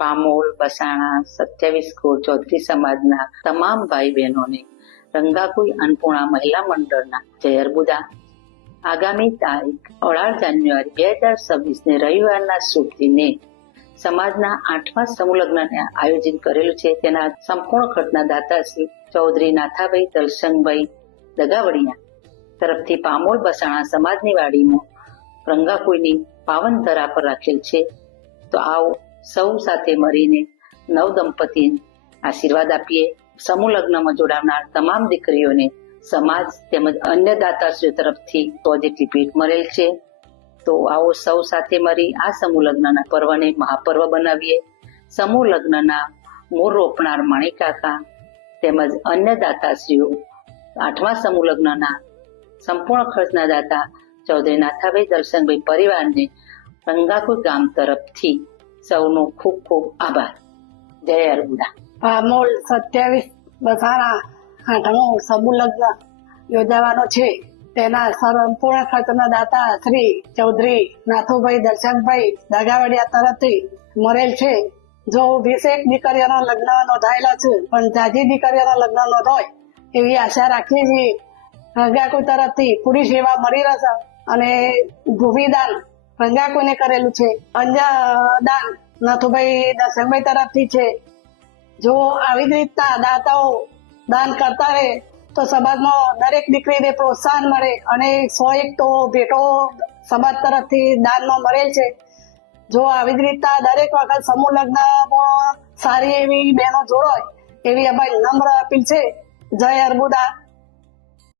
પામોલ, બસાણા, 27 કુળ ચૌધરી સમાજના તમામ ભાઈ બહેનોને રંગાકુઈ અન્નપૂર્ણા મહિલા મંડળના જય અર્બુદા. આગામી તારીખ 18 જાન્યુઆરી 2026 રવિવારના શુભ દિને સમાજના 8મા સમૂહ લગ્નને આયોજન કરેલું છે. તેના સંપૂર્ણ ખર્ચના દાતા શ્રી ચૌધરી નાથાભાઈ દલસંગભાઈ દગાવડિયા તરફથી પામોલ બસાણા સમાજની વાડીમાં રંગાકુઈની પાવન ધરા પર રાખેલ છે. તો આવો સૌ સાથે મળીને નવ દંપતી આશીર્વાદ આપીએ. સમૂહ લગ્નમાં જોડાવનાર તમામ દીકરીઓને સમાજ તેમજ અન્ય દાતાશ્રીઓ તરફથી પોઝિટિવ ભેટ મળેલ છે. તો આવો સૌ સાથે મળી આ સમૂહ લગ્નના પર્વને મહાપર્વ બનાવીએ. સમૂહ લગ્નના મૂળ રોપનાર માણિકાકા તેમજ અન્ય દાતાશ્રીઓ 8મા સમૂહ લગ્નના સંપૂર્ણ ખર્ચના દાતા ચૌધરી નાથાભાઈ દલસંગભાઈ પરિવારને રંગાકુઈ ગામ તરફથી સૌનો ખૂબ ખૂબ આભાર. જય અર્બુદા. પામોલ 27 બસાણા 8મો સમૂહ લગ્ન યોજાવાનો છે. તેના સંપૂર્ણ ખર્ચના દાતા શ્રી ચૌધરી નાથુભાઈ દલસંગભાઈ દગાવડિયા તરફથી મળેલ છે. જો 20 દીકરીઓના લગ્ન નોંધાયેલા છે, પણ જાજી દીકરીઓના લગ્ન નોંધાય એવી આશા રાખીએ છીએ. રંગાકુઈ તરફથી પૂરી સેવા મળી રહેશે અને ભૂમિદાન રંગાકુઈને કરેલું છે. અન્ય દાન નાથુભાઈ દલસંગભાઈ તરફથી છે. જો આવી જ રીતના દાતાઓ દાન કરતા રહે તો સમાજમાં દરેક દીકરીને પ્રોત્સાહન મળે અને 101 તો ભેટો સમાજ તરફથી દાનમાં મળેલ છે. જો આવી જ રીતના દરેક વખત સમૂહ લગ્નમાં સારી એવી બહેનો જોડાય એવી અમારી નમ્ર અપીલ છે. જય અર્બુદા.